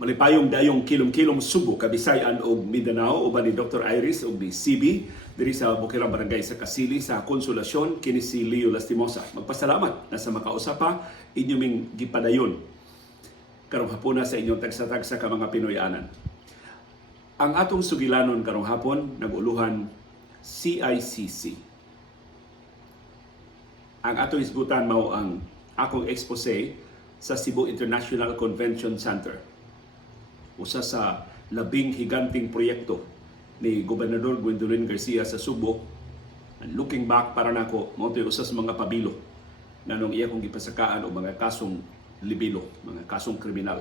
Malipayong dayong kilom-kilom Subo, Kabisayan ug Mindanao uban ni Dr. Iris ug ni CB diri sa Bukirang Barangay sa Kasili sa Konsolasyon kini si Leo Lastimosa. Magpasalamat na sa makausapa inyong gipadayon karong hapuna sa inyong tagsa-tagsa ka mga Pinoyanan. Ang atong sugilanon karong hapon naguluhan CICC. Ang atong isgutan mao ang akong expose sa Cebu International Convention Center. Usa sa labing higanting proyekto ni Gobernador Gwendolyn Garcia sa Subo. And looking back para nako, mao toy usa sa mga pabilo nganong iya kong gipasakaan og mga kasong libelo, mga kasong kriminal.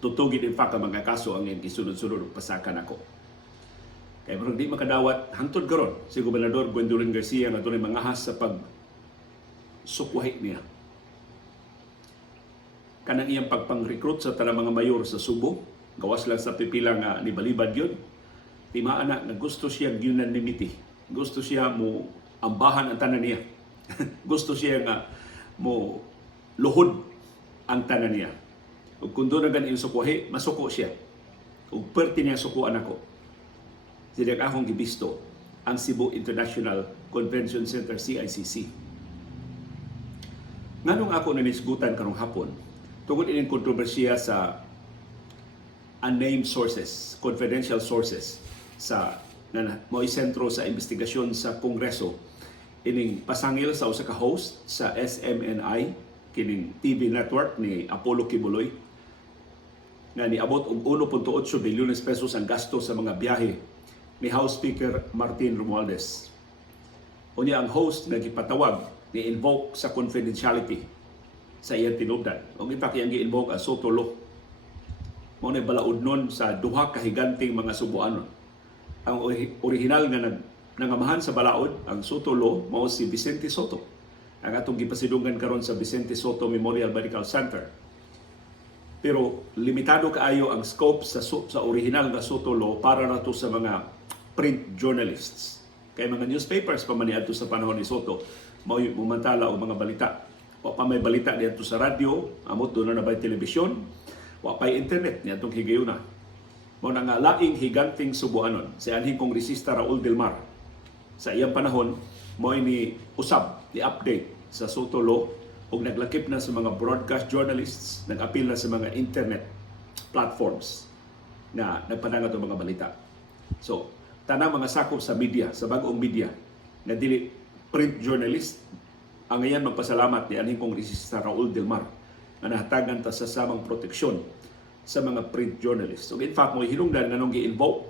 Tutugid in fact ang mga kaso ang gisunod-sunod pasakan ako. Kaya parang di makadawat hangtod karon si Gobernador Gwendolyn Garcia nga dunay mangahas sa pag sukwahi niya. Kanang iyang pagpang-recruit sa tanang mga mayor sa Subo, gawas lang sa pipila nga nibalibad yun. Timaan na gusto siya unanimity. Gusto siya mo ambahan ang tanan niya. Gusto siya nga mo luhod ang tanan niya. Ug kung doon na ganin sukwahi, masuko siya. Ug perti niya sukuan ako. Siya akong gibisto ang Cebu International Convention Center, CICC. Nganong ako nanisgutan karong hapon, tungod ining kontrobersiya sa unnamed sources, confidential sources sa mo'y sentro sa investigasyon sa Kongreso, ining pasangil sa usa ka host sa SMNI, kining TV network ni Apollo Kibuloy, nga niabot og 1.8 bilyones pesos ang gasto sa mga biyahe ni House Speaker Martin Romualdez. Unya ang host nga gipatawag ni invoke sa confidentiality sa iyang tinubdan. O in fact, iyang gi-invoke ang Soto Law. Mao na balaod nun sa duha ka higanting mga Subuanon. Ang original nga nangamahan sa balaod, ang Soto Law, mao si Vicente Soto. Ang atong gipasidungan karon sa Vicente Soto Memorial Medical Center. Pero limitado kaayo ang scope sa original nga Soto Law para na to sa mga print journalists. Kaya mga newspapers pa man niadto sa panahon ni Soto, mao mumantala og mga balita. Wa pa may balita dito sa radyo, amot doon na bay telebisyon, wa pa internet niyatong higayuna. Mao na nga laing higanting Subuanon si anhing kongresista Raul Del Mar. Sa iyang panahon, mao ni usab ni update sa Soto Law ug naglakip na sa mga broadcast journalists, nag-apil na sa mga internet platforms na nagpanangat og mga balita. So, tanang mga sakop sa media, sa bag-ong media, na dili print journalist, ang ngayon magpasalamat ni anhing kongresista Raul Del Mar na nahatagan ta sa samang proteksyon sa mga print journalists. So in fact, mo hinungdan nga nung gi-invoke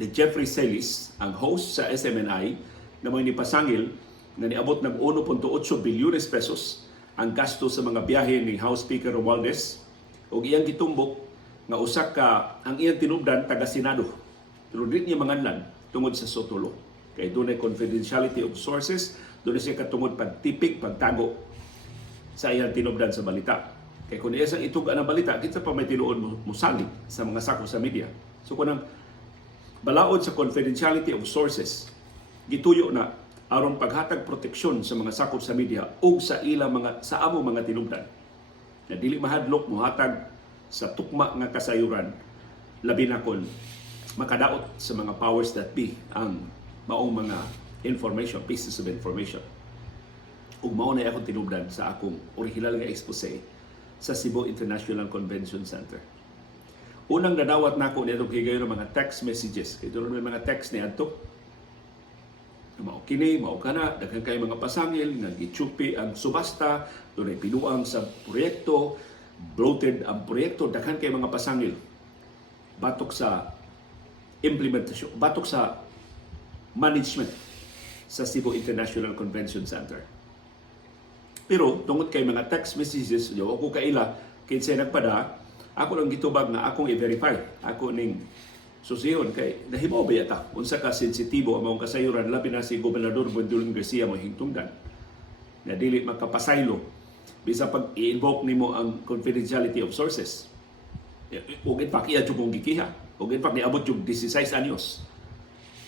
ni Jeffrey Celis, ang host sa SMNI, na may nipasangil na niabot ng 1.8 bilyones pesos ang gasto sa mga biyahe ni House Speaker Romualdez ug iyang gitumbok nga usa ka ang iyang tinubdan taga Senado. Pero di niya manganlan tungod sa Soto Law. Kay dunay confidentiality of sources, doon siya katungod pagtipik, pagtago sa iyang tinubdan sa balita. Kaya kung isang ituga ng balita, kita pa may tinuod musalig sa mga sako sa media. So kung ang balaod sa confidentiality of sources, gituyo na aron paghatag proteksyon sa mga sakop sa media o sa ilang mga sa amo mga tinubdan. Na dili mahadlok mohatag sa tukma nga kasayuran, labi na kon makadaot sa mga powers that be ang maong mga information, pieces of information. Ug mao na akong tinubdan sa akong original nga expose sa Cebu International Convention Center. Unang nadawat nako nito higayon ng mga text messages. Ito ron mga text ni adto. Mao kini, mao kana, daghan kay mga pasangil nga gitsupi ang subasta, dunay pinuang sa proyekto, bloated ang proyekto, daghan kay mga pasangil. Batok sa implementasyon, batok sa management sa Cebu International Convention Center. Pero tungod kay mga text messages, yo ako kaila kinsa nagpada, ako lang gitubag nga akong i-verify. Ako ning susihon kay nahibaw ba yata unsa ka sensitibo ang mga kasayuran labi na si Gobernador Gwendolyn Garcia mo hingtungdan na dili makapasaylo bisa pag i-invoke nimo ang confidentiality of sources. Ug in fact iya jud kong gikiha. Ug in fact niabot jud 16 anyos.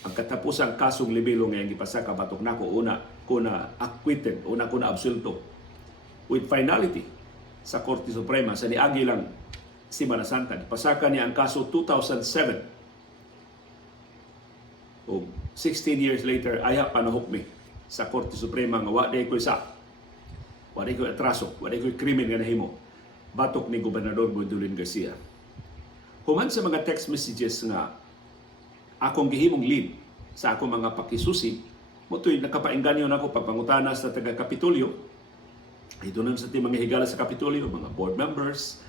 Ang katapusang kasong libelo nga gipasaka batok nako una ko na acquitted, una ko na absuelto with finality sa Korte Suprema sa niagi lang Semana Santa. Pasaka niya ang kaso 2007. O 16 years later, aya panahukmi sa Korte Suprema nga wa day ko'y atraso, wa day ko'y krimen nga nahimo. Batok ni Gobernador Gwendolyn Garcia. Human sa mga text messages nga akong gihimong lead sa akong mga pakisusi, motoy nakapaingganyo na ako pagpangutana sa taga-Kapitolyo. Ito na sa mga higala sa Kapitolyo, mga board members,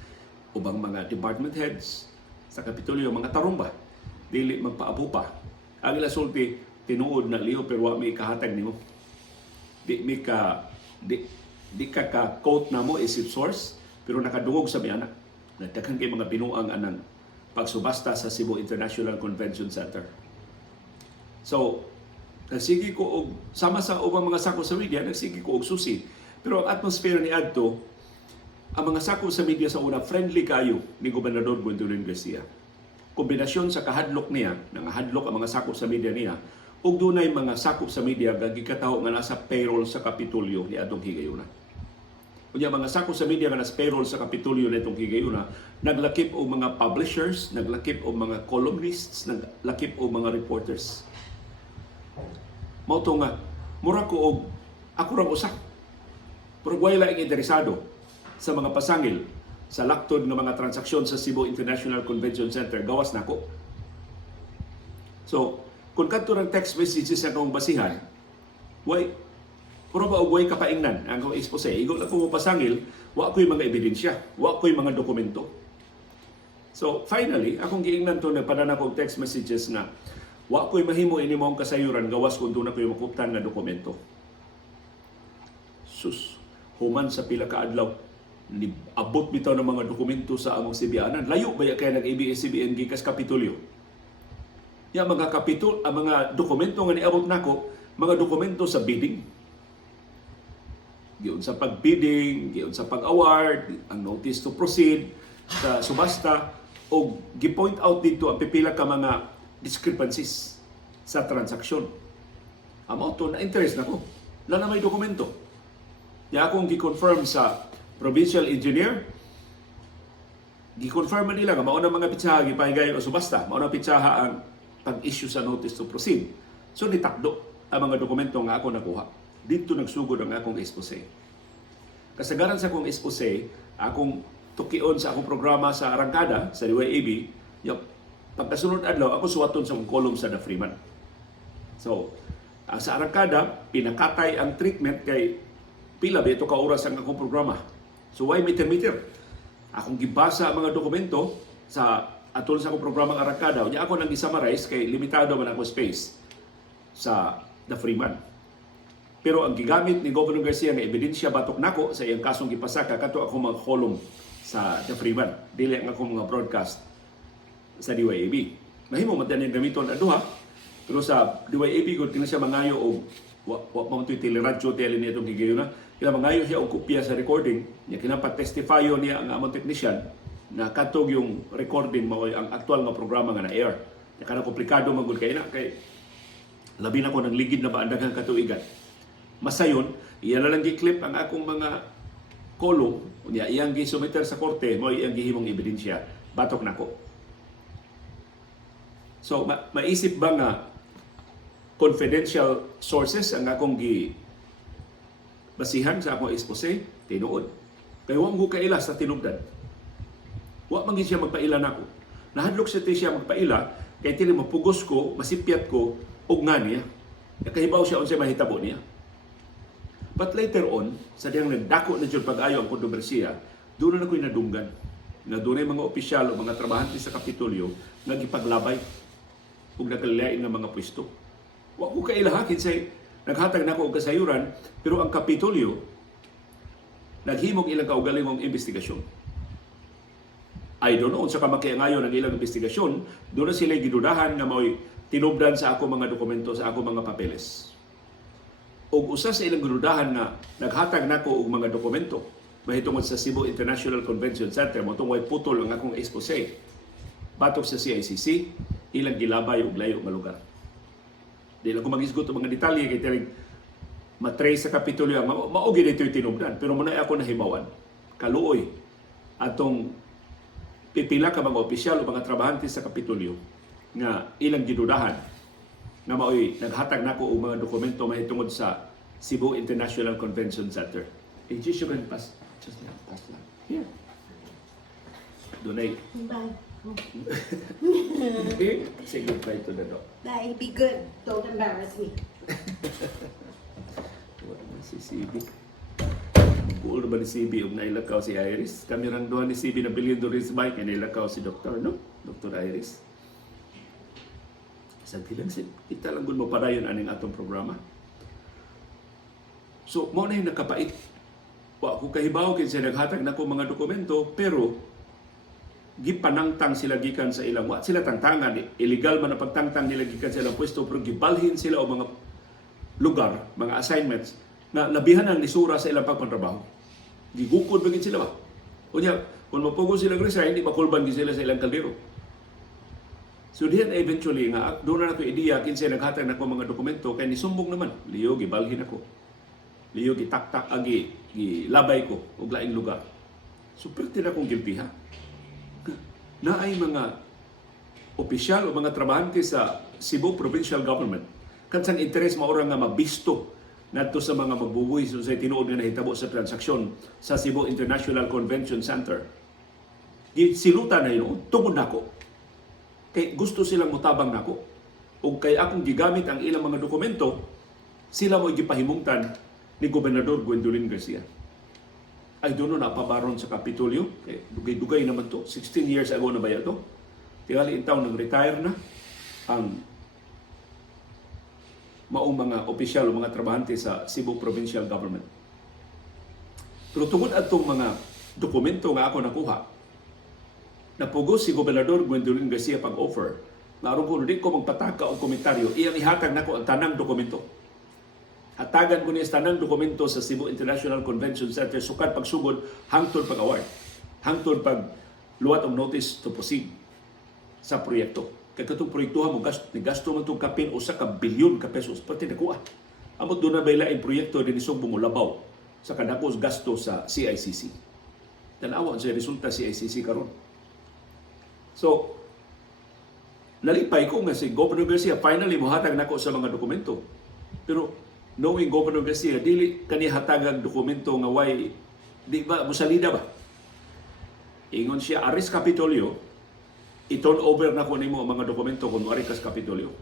ubang mga department heads sa Kapitolyo, mga tarumba, dili magpaapo pa. Ang ilasulti, tinuod na liho pero wa may kahatag nimo. Di ka quote na mo isip source, pero nakadungog sa miana. Nagdaghang kay mga binuang anang pagsubasta sa Cebu International Convention Center. So, nagsigi ko og sama sa ubang mga sako sa media, nagsigi ko og susi. Pero ang atmosphere ni adto, ang mga sako sa media sa una friendly kayo ni Gobernador Gwendolyn Garcia. Kombinasyon sa kahadlok niya, nangahadlok ang mga sakop sa media niya, ug dunay mga sakop sa media nga gikataho nga nasa payroll sa Kapitolyo ni adtong higayuna. Unya mga sakop sa media nga nasa payroll sa Kapitolyo nitong higayuna, naglakip og mga publishers, naglakip og mga columnists, naglakip og mga reporters. Mao to nga mura ko og ako ra usa. Pero wala ang interesado sa mga pasangil sa laktod ng mga transaksyon sa Cebu International Convention Center, gawas na ko. So, kung kanto ng text messages sa akong basihan, puro ba way kapaingnan ang akong expose. Igo na kung pasangil, wa ko'y mga ebidensya, wa ko'y mga dokumento. So, finally, akong giingnan to, nagpadana kong text messages na wa ko'y mahimo ini mong kasayuran, gawas kung doon na ko'y makuptan na dokumento. Sus, human sa pila ka adlaw, abot bitaw ng mga dokumento sa among CBN. Layo ba kaya nag-ABS-CBN gikas Kapitolyo? Ya mga ang mga dokumento nga niabot nako, mga dokumento sa bidding. Giun sa pag-bidding, giun sa pag-award, ang notice to proceed sa subasta, o gi-point out dito ang pipila ka mga discrepancies sa transaksyon. Amo to na interest nako. Wala na may dokumento. Ya akong gi-confirm sa provincial engineer, gi-confirm nila nga mauna mga pitsaha gipahigayon o subasta, mauna pitsaha ang pag-issue sa notice to proceed. So nitakdo ang mga dokumento nga ako nakuha. Dito nagsugod ang akong expose. Kasagaran sa akong expose, akong tukion sa akong programa sa Arangkada, sa DYAB, yung pagkasunod adlaw, ako suwaton sa akong column sa The Freeman. So, sa Arangkada, pinakatay ang treatment kay pila ba ito ka oras ang akong programa. So why meter-meter? Akong gibasa ang mga dokumento sa atol sa akong programang Arangkada. Unya ako nang i-summarize kay limitado man ako space sa The Freeman. Pero ang gigamit ni Governor Garcia nga ebidensya batok nako sa iyang kasong gipasaka kato ako mga column sa The Freeman. Dili ang akong mga broadcast sa DYAB. Mahimo man din gamiton aduha. Pero sa DYAB gud kini siya mangayo og wa mo tuy teleradyo tele niya itong higayuna. Kaya mangayo siya og kopya sa recording. Niya kinapatestifyo niya ang among technician na katog yung recording mao ang aktual nga programa nga na-air. Kaya kana komplikado magud kay na kay labi na ko nang ligid na ba ang daghang katuigan. Masayon, iya na lang gi-clip ang akong mga column, unya iyang gi-submiter sa korte, mo iyang gihimong ebidensya, batok nako. So maisip ba nga confidential sources ang akong basihan sa akong expose? Tinuod. Kaya huwag ko kaila sa tinubdan. Huwag man siya magpaila nako. Nahadlok siya magpaila, kaya tili mapugos ko, masipyat ko, ug nga niya. Nakahibaw siya unsay mahitabo niya. But later on, sa diyang nagdako na dyan pag-ayo ang kontrobersiya, doon na ako'y nadunggan. Na doon ay mga opisyal o mga trabahante sa Kapitolyo nga gipaglabay ug nagkalain ng mga pwesto. Huwag ko kailahakin say naghatag na ko og kasayuran, pero ang Kapitolyo naghimog ilang kaugalingong investigasyon. I don't know, sa kamakiangayon ng ilang investigasyon, doon na sila gidudahan na may tinubdan sa ako mga dokumento, sa ako mga papeles. O usa sa ilang gidudahan na naghatag nako og mga dokumento mahitungod sa Cebu International Convention Center, mo tungway putol ang akong expose. Batok sa CICC, ilang gilabay og layo nga lugar. Di lang ko mag-isgot ang mga detalye kay tiring matrace sa Kapitolyo, maogi dito yung tinubdan. Pero muna ako nahibawan, kaluoy atong pipila ka mga opisyal o mga trabahante sa Kapitolyo nga ilang gidudahan nga mao'y naghatag nako og mga dokumento mahitungod sa Cebu International Convention Center. Just you can pass. Just pass lang. Here. Dunay. Bye. Okay. Say goodbye to the dog. Bye. Be good. Don't embarrass me. Wala na si CB. Buol ba ni CB og nailakaw si Iris? Kami rang duha ni CB na billion dollars bike, nailakaw si Dr. no? Dr. Iris. Sabi lang, kita lang kung mapadayon aning atong programa. So, mo na yung nakapait. Wa ko kahibaw kin siya naghatag na ko mga dokumento, pero gipanangtang sila gikan sa ilang wa sila tangtangan, illegal man na pagtangtang nila gikan sa ilang pwesto, pero gibalhin sila o mga lugar, mga assignments na labihan ang lisura sa ilang pagpatrabaho. Gigukod bagid sila ba? Unya, kung mapugo sila resign, hindi makulban gid sila sa ilang kaldero. So diyan eventually nga doon na nato ideya kinsa naghatag nako mga dokumento kay nisumbong naman. Liyo gibalhin ako. Liyo gitaktak agi gilabay ko og laing lugar. So perti na kong gilpiha. Na ay mga opisyal o mga trabahante sa Cebu Provincial Government kansang interes maura nga mabisto nadto sa mga magbubuhi sa tinuod nga nahitabo sa transaksyon sa Cebu International Convention Center. Silutan na yun tungod nako. Kay gusto silang mutabang nako o kay akong gigamit ang ilang mga dokumento, sila mo'y gipahimungtan ni Gobernador Gwendolyn Garcia. Ay doon na pabaron sa Kapitolyo. Dugay-dugay naman to. 16 years ago na ba ito? Tingali in taon nag-retire na ang maong mga opisyal o mga trabahante sa Cebu Provincial Government. Pero tungod atong mga dokumento nga ako nakuha, napugos si Gobernador Gwendolyn Garcia pag-offer na aron ko di ko magpataka o komentaryo, iyang ihatag nako ang tanang dokumento. Hatagan ko niya sa tanang dokumento sa Cebu International Convention Center sukad pagsugod hangtod pag-award, hangtod pag-luwat og notice to proceed sa proyekto. Kaya katong proyektuhan mo, gasto man itong kapin o sa ka-bilyon ka pesos, pati nakuha. Amot doon na bayla ang proyekto din isong bumulabaw sa kadakos gasto sa CICC. Tanawa sa resulta CICC karon. So, nalipay ko nga si Governor Garcia finally mohatag nako sa mga dokumento. Pero knowing Governor Garcia, dili kani hatagag dokumento nga way di ba musalida ba? Ingon siya aris Kapitolyo, i-turn over na ko nimo ang mga dokumento kung wari kas Kapitolyo.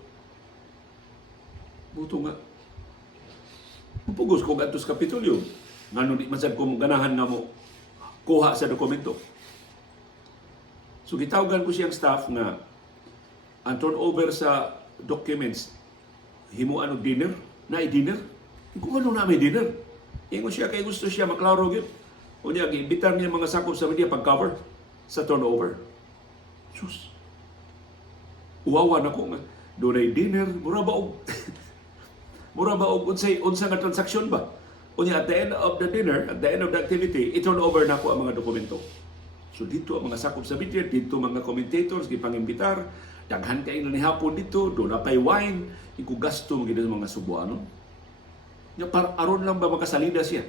Buto nga. Pupugos ko gadto sa Kapitolyo. Ngano di masab ko ganahan nga mo kuha sa dokumento. So gitawagan ko siyang staff nga ang turnover sa documents himuan og dinner, na dinner. Kung ano na may dinner. Ingon siya kay gusto siya maklaro gyud. Unya giimbitar niya mga sakop sa media pag-cover sa turnover. Sus. Uwawa na ko nga dunay dinner, mura ba og mura ba og unsa nga transaksyon ba? Unya at the end of the dinner, at the end of the activity, i-turn over na ko ang mga dokumento. So dito ang mga sakop sa media, dito mga commentators, gipangimbitar, daghan kayo na ni hapon dito, doon na pa'y wine, ikugasto mga mga Subuano. Aron lang ba makasalida siya?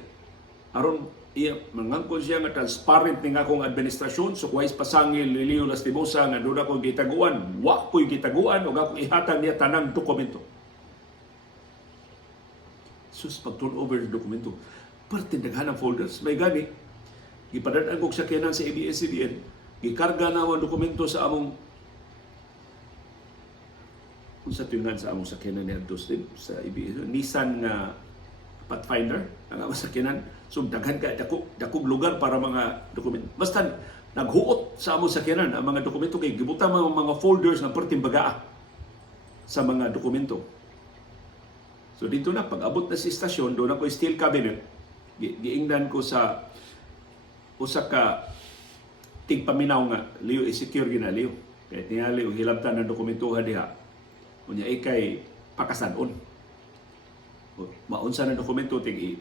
Aron iya mangangkon siya nga transparent ni nga akong administrasyon, so kuwais pasangil ni Leo Lastimosa nga doon akong gitaguan, wa ko'y gitaguan, o akong ihatag niya tanang dokumento. Sus, pag-turn over ng dokumento, parte daghan ang folders, may gani, gipadadaan ko sa sakyanan sa ABS-CBN, gikarga na ang dokumento sa among kung sa tingan sa among sakyanan ni Antos sa ABS, Nissan nga Pathfinder, ang among sakyanan. So daghan ka, dakong lugar para mga dokumento. Basta naghuot sa among sakyanan ang mga dokumento kay gibutan mga folders ng perting bagaa sa mga dokumento. So dito na, pag-abot na si istasyon, doon ako steel cabinet, giingnan ko sa usa ka tigpaminaw nga Leo i-secure gina Leo kaya tingali og hilabtan ng dokumentuhan diha unya ikay pakasadon maunsa na dokumento tig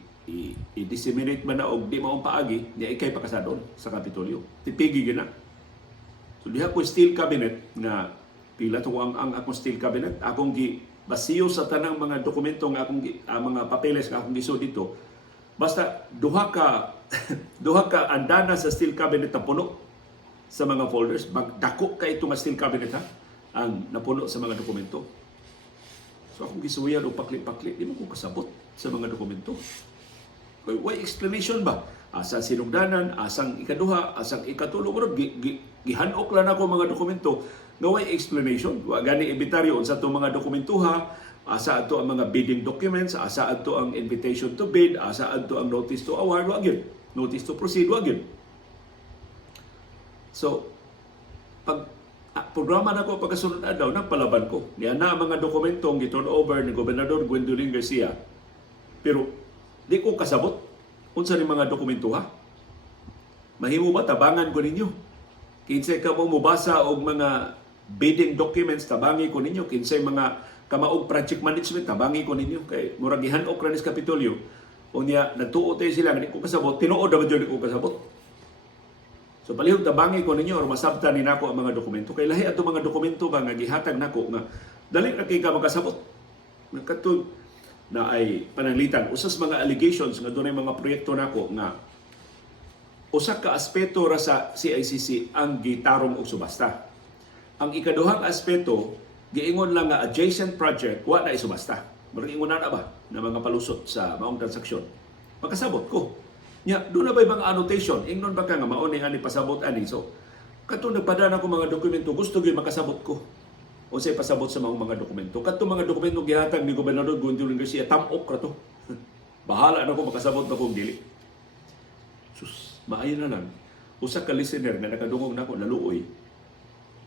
i-disseminate man na og di maong paagi nya ikay pakasadon sa Kapitolyo tipigi gina. So diha ko steel cabinet nga pila to ang akong steel cabinet akong basiyo sa tanang mga dokumento nga akong mga papeles nga akong giso dito. Basta duha ka andana sa steel cabinet na puno sa mga folders. Magdako ka ito nga steel cabinet ha, ang napuno sa mga dokumento. So akong gisuyan o pakli-pakli, di mo ko kasabot sa mga dokumento. Why explanation ba? Asang sinugdanan, asang ikaduha, asang ikatulo. Pero gihanok lang ako mga dokumento nga why explanation. Wa gani inventaryo unsa to mga dokumentuha, asa ato ang mga bidding documents, asa ato ang invitation to bid, asa ato ang notice to award, wa gyud. Notice to proceed, wa gyud. So, pag programa na ko pagkasunod adlaw, nagpalaban ko. Niya na ang mga dokumentong giturn over ni Gobernador Gwendolyn Garcia. Pero, di ko kasabot unsa ni mga dokumento ha. Mahimo ba tabangan ko ninyo? Kinsay ka mo mubasa og mga bidding documents, tabangi ko ninyo. Kinsay mga kamaog project management, tabangi ko ninyo. Kay murag gihanok ra ni Kapitolyo. Unya nagtuo tayo sila, di ko kasabot, tinuod daw di ko kasabot. So palihog tabangi ko ninyo or masabtan ni nako ang mga dokumento. Kay lahi ato mga dokumento ba nga gihatag nako nga dali ra kay ka makasabot. Nagkatud na ay pananglitan usas mga allegations nga dunay mga proyekto nako nga usa ka aspeto ra sa CICC ang gitarong og subasta. Ang ikaduhang aspeto giingon lang nga adjacent project wa na isubasta. Murag ingon na ba na mga palusot sa maong transaksyon. Makasabot ko. Nya doon na ba mga annotation? Ingnon ba ka nga mao ni ani pasabot ani. So kato nagpadana ko mga dokumento gusto gyud makasabot ko. O say pasabot sa mga dokumento. Kadto mga dokumento gihatag ni Gobernador Gwendolyn Garcia tamok ra to. Bahala na ko makasabot na kong dili. Sus, maayo na lang. Usa ka listener nga nakadungog nako naluoy.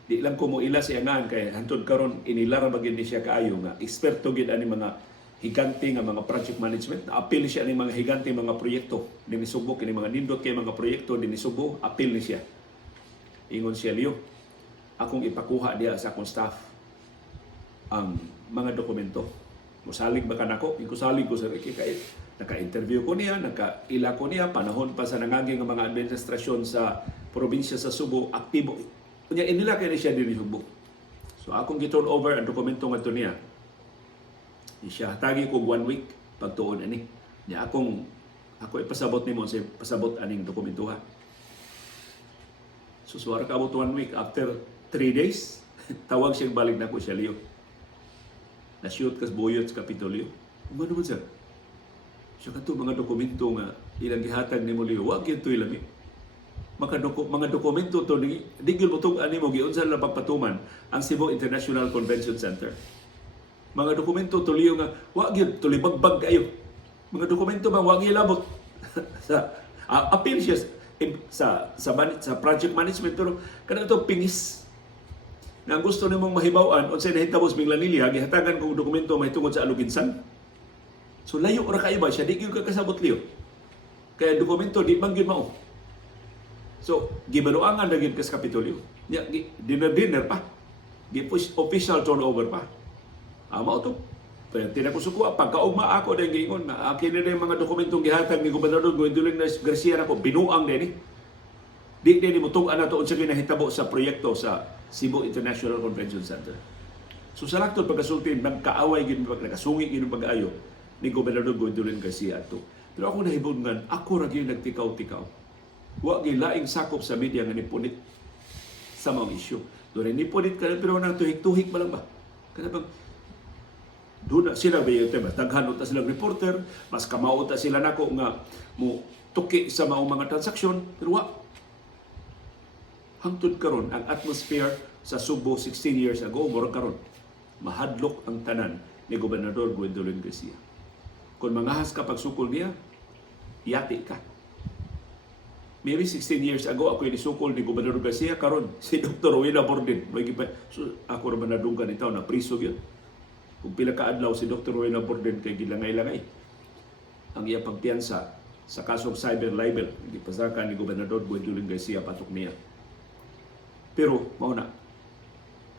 Di lang ko mo ila siya ngaan kay hantod karon inilara bagid ni siya kaayo nga eksperto gid ani mga higante nga mga project management. Apil siya ni mga higante mga proyekto dinhi Subo kini mga nindot kay mga proyekto dinhi Subo, apil ni siya. Ingon siya liyo. Akong ipakuha diya sa akong staff ang mga dokumento. Musalig ba kanako? Ikusalig ko sa Ricky kay naka-interview ko niya, naka-ila ko niya, panahon pa sa nangaging ng mga administrasyon sa probinsya sa Subo, aktibo. Kunya inila kay siya dinhi Subo. So akong giturn over ang dokumento ngadto niya. Siya tagi ko 1 week pagtuon ani. Niya ako ipasabot nimo sa pasabot aning dokumento ha. So suwara ka about 1 week after 3 days tawag siya balik na ko siya liyo. Na-shoot kas boyot sa Kapitolyo. Ano naman sir? Siya kato mga dokumento nga ilang gihatag ni mo liyo. Wag yun ito ilami. Mga dokumento to di gyud mo tug ani mo giunsa lang pagpatuman ang Cebu International Convention Center. Mga dokumento to liyo nga wag yun tulibagbag kayo. Mga dokumento ba wag ilabot sa appeal siya sa project management pero kanang to pingis na gusto nimong mahibaw-an unsay nahitabo sa Minglanilla gihatagan kong dokumento mahitungod sa Aluginsan. So layo ra kay ba siya di gyud ka kasabot liyo. Kaya dokumento di man gyud mao. So gibanuangan na gyud ka sa Kapitolyo. Nya dinner pa. Gi-push official turnover pa. Mao to. Pero tinakusuko pagkaugma ako dahil giingon na akin na yung mga dokumentong gihatag ni Gobernador Gwendolyn Garcia na ko binuang din. Di mo tug-an na to unsa ginahitabo sa proyekto sa Cebu International Convention Center. So sa laktod pagkasultin, nagkaaway gid nagkasungi gid pag-ayo ni Gobernador Gwendolyn Garcia ato. Pero ako nahibungan, ako ra gyud nagtikaw-tikaw. Wa gyud laing sakop sa media nga nipunit sa mga issue. Doon nipunit ka pero nang tuhik-tuhik pa lang ba? Kana bang doon na sila ba yung tema? Taghanot na silang reporter, mas kamao ta sila nako nga mo tuki sa mga transaksyon, pero wa. Hangtod karon ang atmosphere sa Subo 16 years ago, mura karon mahadlok ang tanan ni Gobernador Gwendolyn Garcia. Kung mangahas ka pagsukol niya, yati ka. Maybe 16 years ago, ako yung isukol ni Gobernador Garcia, karon si Dr. Rowena Borden. So, ako naman nadunggan ito, na priso yun. Kung pila ka adlaw si Dr. Rowena Borden kay gilangay-langay ang iyang pagpiyansa sa kasong cyber libel, hindi pasakan ni Gobernador Gwendolyn Garcia patok niya. Pero mao na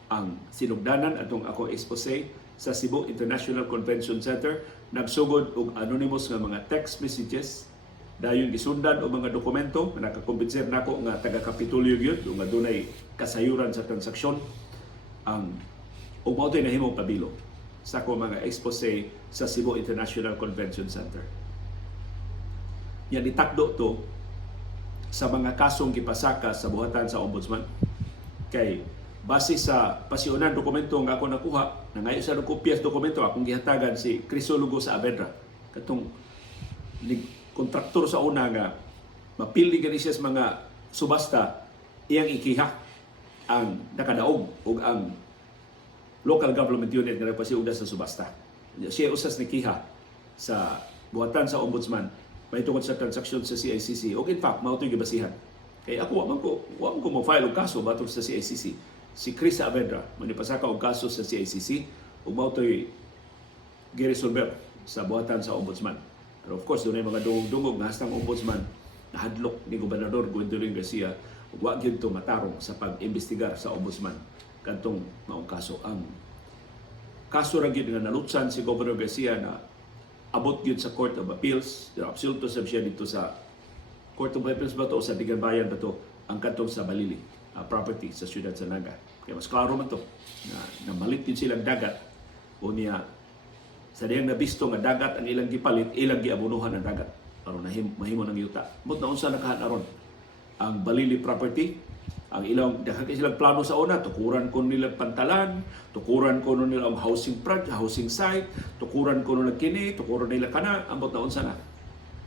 ang sinugdanan atong ako expose sa Cebu International Convention Center nagsugod og anonymous nga mga text messages dayon gisundan og mga dokumento nga nakakumbinser nako nga taga Kapitolyo gyud nga dunay kasayuran sa transaksyon ang ug mao nahimong pabilo sa ako mga expose sa Cebu International Convention Center. Yan itakdo to sa mga kasong gipasaka sa buhatan sa ombudsman. Kay base sa pasiunan dokumento nga ako nakuha, nangayo sa kopyas dokumento akong gihatagan si Crisologo sa Avedra. Katong kontraktor sa una nga mapili gani siya sa mga subasta, iyang ikiha ang nakadaog o ang local government unit nga nagpasiugda sa subasta. Siya usas nikiha sa buhatan sa ombudsman may tungkol sa transaksyon sa CICC. O in fact, mao to'y gibasihan. Kaya ako, wa man ko mo-file og kaso batok sa CICC. Si Chris Saavedra, manipasaka og kaso sa CICC, ug mao to'y giresolver sa buhatan sa ombudsman. Pero of course, doon ay mga dungog-dungog na hastang ombudsman na hadlok ni Gobernador Gwendolyn Garcia ug wa gyud to matarong sa pag-imbestigar sa ombudsman kadtong maong kaso. Ang kaso ra gyud nga nalutsan si Governor Garcia na abot gyud sa Court of Appeals, absoluto sab siya dito sa Court of Appeals ba to o sa Digan Bayan ba to ang katong sa Balili property sa siyudad sa Naga. Kaya mas klaro man to na malit yun silang dagat o niya sa diyang nabisto nga dagat ang ilang gipalit, ilang giabunuhan ang dagat aron mahimo ng yuta. But na unsa nakahan aron ang Balili property, ang ilang dahil silang plano sa una, tukuran ko nila pantalan, tukuran ko nila ang housing project, housing site, tukuran ko nila kini, tukuran nila kana, ambot na unsa na.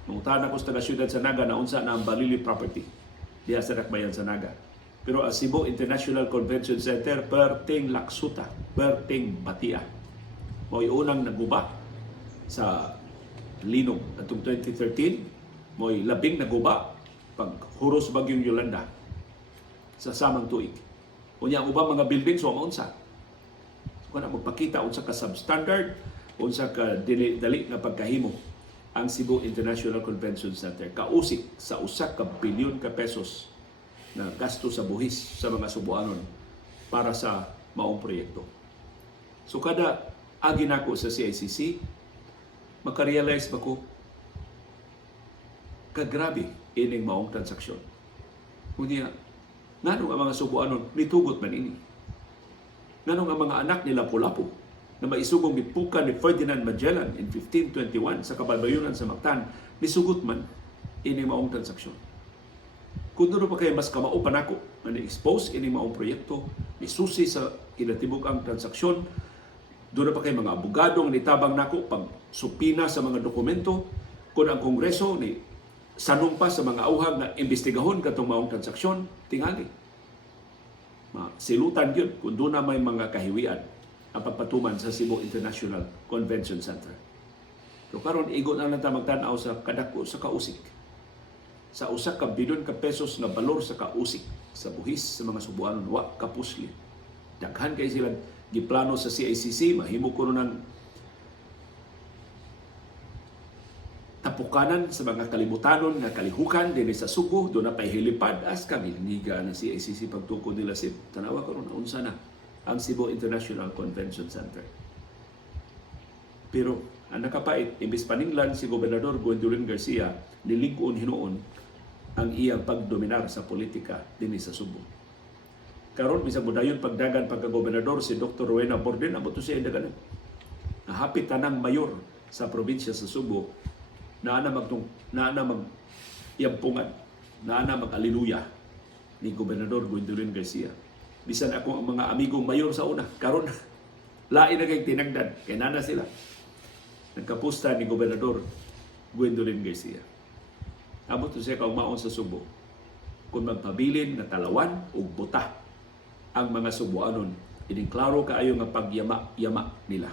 Mangutahan ako sa taga-syudad sa Naga na unsa na ang Balili property diha sa Dakbayan sa Naga. Pero ang Cebu International Convention Center perting Laksuta, perting Batia. Mo'y unang naguba sa Linog atong 2013, mo'y labing naguba pag huros bagyong Yolanda sa samang tuig. Unya ang ubang mga buildings wa maunsa. So kana magpakita unsa ka substandard, unsa ka dali nga pagkahimo ang Cebu International Convention Center kausik sa usa ka bilyon ka pesos na gasto sa buhis sa mga Subuanon para sa maong proyekto. So kada agi nako sa CICC, makarealize ba ko kagrabe ining maong transaksyon. Unya nganong ang mga Subuanon nitugot man ini? Nganong ang mga anak ni Lapu-Lapu na maisugong gipukan ni Ferdinand Magellan in 1521 sa kabalbayunan sa Mactan, nisugot man ini maong transaksyon. Kung doon pa kayo mas kamao pa nako na ni-expose ini maong proyekto, nisusi sa kinatibuk ang transaksyon, doon pa kayo mga abogado nga nitabang nako pag supina sa mga dokumento, kung ang Kongreso ni sanong pa sa mga auhag na imbestigahon katong maong transaksyon, tingali. Silutan yun kung doon na may mga kahiwian ang pagpatuman sa Cebu International Convention Center. So karon igon na lang magtanaw sa kadako sa kausik. Sa usa ka bilyon ka pesos nga balor sa kausik sa buhis sa mga Subuanon wa kapusli. Daghan kay sila giplano sa CICC, mahimo ko ng tapukanan sa mga kalibutanon nga kalihukan dinhi sa Subo, doon na pay hilipad as kami niga na CICC pagtukod nila si tanawa karon unsa na ang Cebu International Convention Center. Pero ang nakapait, imbis paninglan si Gobernador Gwendolyn Garcia, nilig-on hinuon ang iyang pagdominar sa politika dinhi sa Subo. Karon bisag modayon pagdagan pagka-gobernador si Dr. Rowena Borden, abot to siya daganan. Nahapit tanang mayor sa probinsya sa Subo, naana mag yampungan, naana mag-aliluya ni Gobernador Gwendolyn Garcia. Bisan ako ang mga amigong mayor sa una, karon lain na kay tinagdan, kay nana sila. Nagkapusta ni Gobernador Gwendolyn Garcia. Abot to siya kaumaon sa Subo. Kung magpabilin na talawan o buta ang mga Subuanon, ining klaro kaayo nga pagyama-yama nila.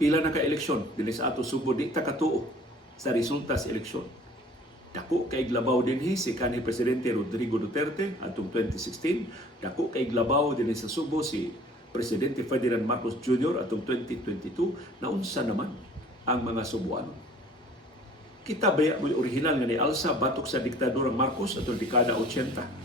Pila na ka eleksyon dinhi sa ato Subo, di ta katuo sa resulta sa eleksyon. Dako kay glabaw dinhi si kanhi Presidente Rodrigo Duterte atong 2016, dako kay glabaw dinhi sa Subo si Presidente Ferdinand Marcos Jr. atong 2022, na unsa naman ang mga Subuanon. Kita ba mo'y original nga ni Alsa batok sa diktadurang Marcos atong dekada 80.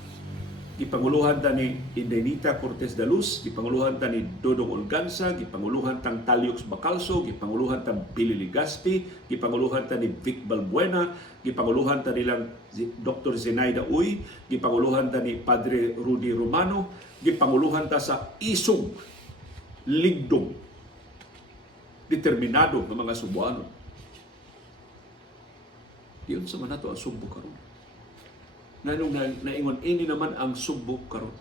Gipanguluhan ta ni Indenita Cortez de Luz, gipanguluhan ta ni Dodong Olganza, gipanguluhan tang Taliox Bacalso, gipanguluhan tang Billy Ligaspi, gipanguluhan ta ni Vic Balbuena, gipanguluhan ta nilang Dr. Zenaida Uy, gipanguluhan ta ni Padre Rudy Romano, gipanguluhan ta sa isog, ligdong, determinado ng mga Subuanon. Diyon sa manato ang Sugbo karon. Nanong naingon ini naman ang Sugbo karon.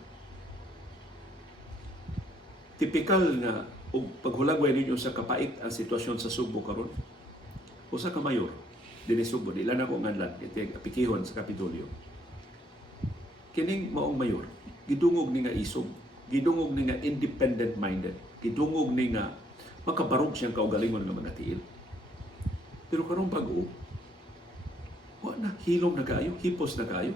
Tipikal nga og paghulagway ninyo sa kapait ang sitwasyon sa Sugbo karon. Usa ka mayor dinhi Sugbo, di lang ako nganlan iti apikihon sa Kapitolyo. Kining maong mayor, gidungog ni nga isog, gidungog ni nga independent minded, gidungog ni nga makabarog siyang kaugalingon nga manatiil. Pero karong pag-o, wa na hilom na kayo, hipos na kayo.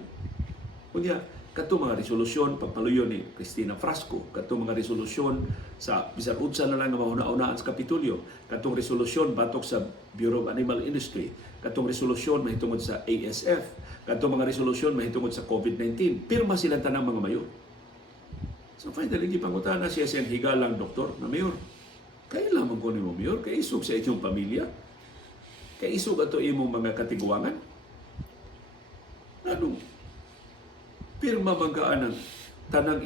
Kunya kato mga resolusyon pagpaluyo ni Cristina Frasco, kato mga resolusyon sa bisan unsa na lang nga mahuna-unaan sa Kapitolyo, katong resolusyon batok sa Bureau of Animal Industry, katong resolusyon mahitungod sa ASF, katong mga resolusyon mahitungod sa COVID-19. Pirma silang tanang mga mayor. So finally, gipangutan na siya siyang higalang doktor na mayor. Kaya lamang ko ni mo mayor, kaya isog sa inyong pamilya, kaya isog ato imong mga katiguangan. Anong pirma manggaan ng tanang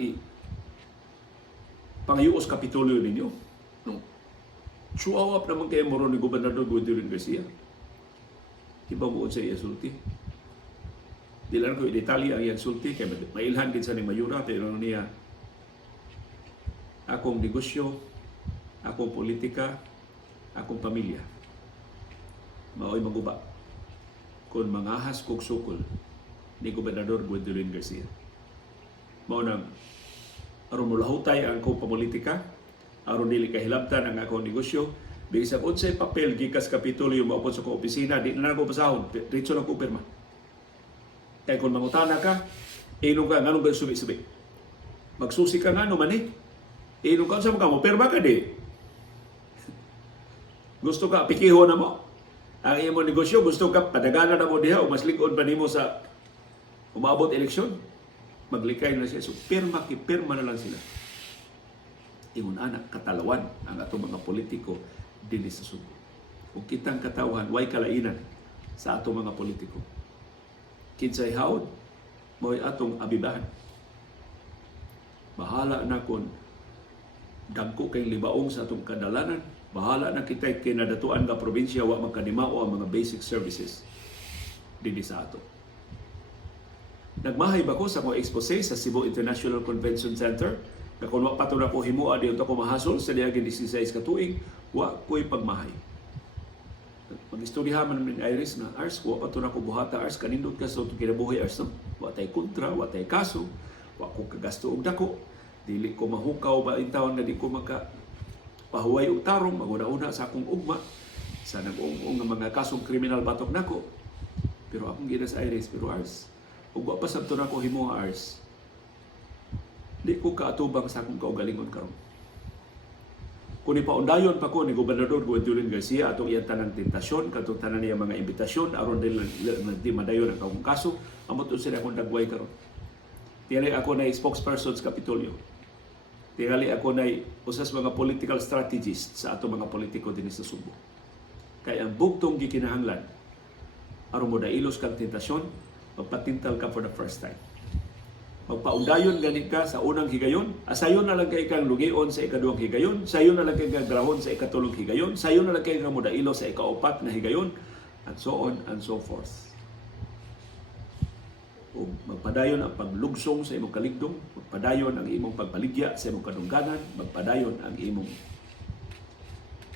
pangayuos Kapitolyo ninyo. No. Show up naman kayo mo ni Gobernador Gwendolyn Garcia. Iba mo sa iya sulti. Di lang ko i-detalye ang iyang sulti, kaya mailhan din sa ni Mayura, pero niya akong negosyo, akong politika, akong pamilya. Mao'y maguba kung mangahas kog sukol ni Gobernador Gwendolyn Garcia. Mao nang aron mulahutay ang akong politika, aron dili kahilabtan ang akong negosyo, bisag unsay papel gikas Kapitolyo maupod sa akong opisina, di na ako basahon, diretso na ko pirma. Kaya kung mangutana ka, inom ka, nganong ba subi-subi? Magsusi ka nga naman inom ka, saan ka mo, pirma ka di. Gusto ka, pikiho na mo. Ang iyong negosyo, gusto ka, padagana na mo diha, o mas likod pa nimo sa umabot eleksyon, maglikay na siya. So, pirma na lang sila. Ingon anak, katalawan ang atong mga politiko din sa Sugbo. Kung kitang katawan, way kalainan sa atong mga politiko. Kinsay hawd, mo'y atong abibahan. Bahala na kung dagko kay libaong sa atong kadalanan, bahala na kita kinadatuan nga probinsya wa magkanimao ang mga basic services dinhi sa ato. Nagmahay ba ko sa akong expose sa Cebu International Convention Center na kung wa pa ito na ko himua di ito ko mahasol sa diagin 16 ka tuig, wa ko'y pagmahay. Mag-istoryahan man ni Iris na Ars, wa pa ito na ko buhata Ars, kanindot ka sa itong kinabuhay Ars, no? Wa tay kontra, wa tay kaso, wa ko kagasto og dako, dili ko mahukaw ba in taon na di ko pahuway og tarong, maguna-una sa akong ugma, sa nag-ung nga mga kasong kriminal batok nako. Pero akong ginas Iris, pero Ars, ug wa pa sabto na ko himo Ars, di ko kaatubang sa akong kaugalingon karon. Kung ipaundayon pa ko ni Gobernador Gwendolyn Garcia atong iyang tanang tentasyon, katong tanan niya mga imbitasyon, aron di madayon ang akong kaso, amot sila akong dagway karon. Tingali ako na spokesperson sa Kapitolyo. Tingali ako na usas mga political strategists sa atong mga politiko din sa Sugbo. Kaya ang bugtong gikinahanglan, aron mo dailos kang tentasyon, magpatintal ka for the first time. Magpaundayon gani ka sa unang higayon, asayon na lang kay kang lugion sa ikaduhang higayon, sayo na lang kay kang grahon sa ikatulong higayon, sayo na lang kay kang modailo sa ikaupat na higayon, and so on and so forth. O magpadayon ang paglugsong sa imong kaligdong, magpadayon ang imong pagpaligya sa imong kadungganan, magpadayon ang imong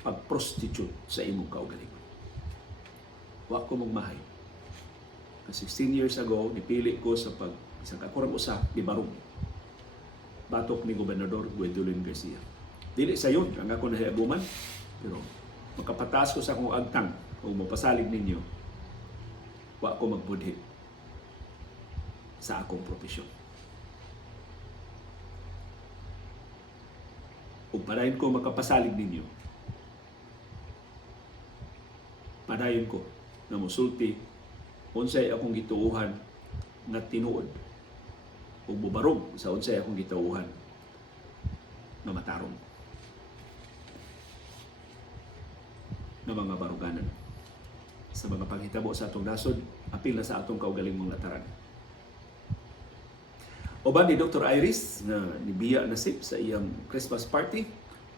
pag-prostitute sa imong kaugalingon. Wa ko magmahay. 16 years ago, nipili ko sa isang kakurang usa ni Barong batok ni Gobernador Gwendolyn Garcia. Dili sa yun ang ako nahiaguman, pero makapataas ko sa akong agtang o mapasalig ninyo, wa ko magbudhit sa akong propesyon. Ug padayon ko makapasalig ninyo, padayon ko na musulti unsay akong gituuhan nga tinuod o bubarog sa unsay akong gitawuhan na matarong na mga baruganan sa mga panghitabo sa atong nasod, apil na sa atong kaugalingong lataran. Uban ni Dr. Iris na nibiya nasip sa iyang Christmas party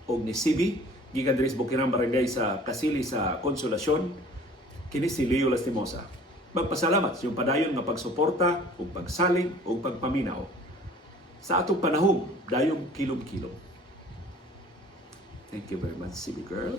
o ni CB gikan diri sa Bukirang Barangay sa Kasili sa Konsolasyon, kini si Leo Lastimosa magpasalamat sa iyong padayon nga pagsuporta o pagsalig o pagpaminaw sa atong panahon dayong kilom-kilom. Thank you very much, CB Girl.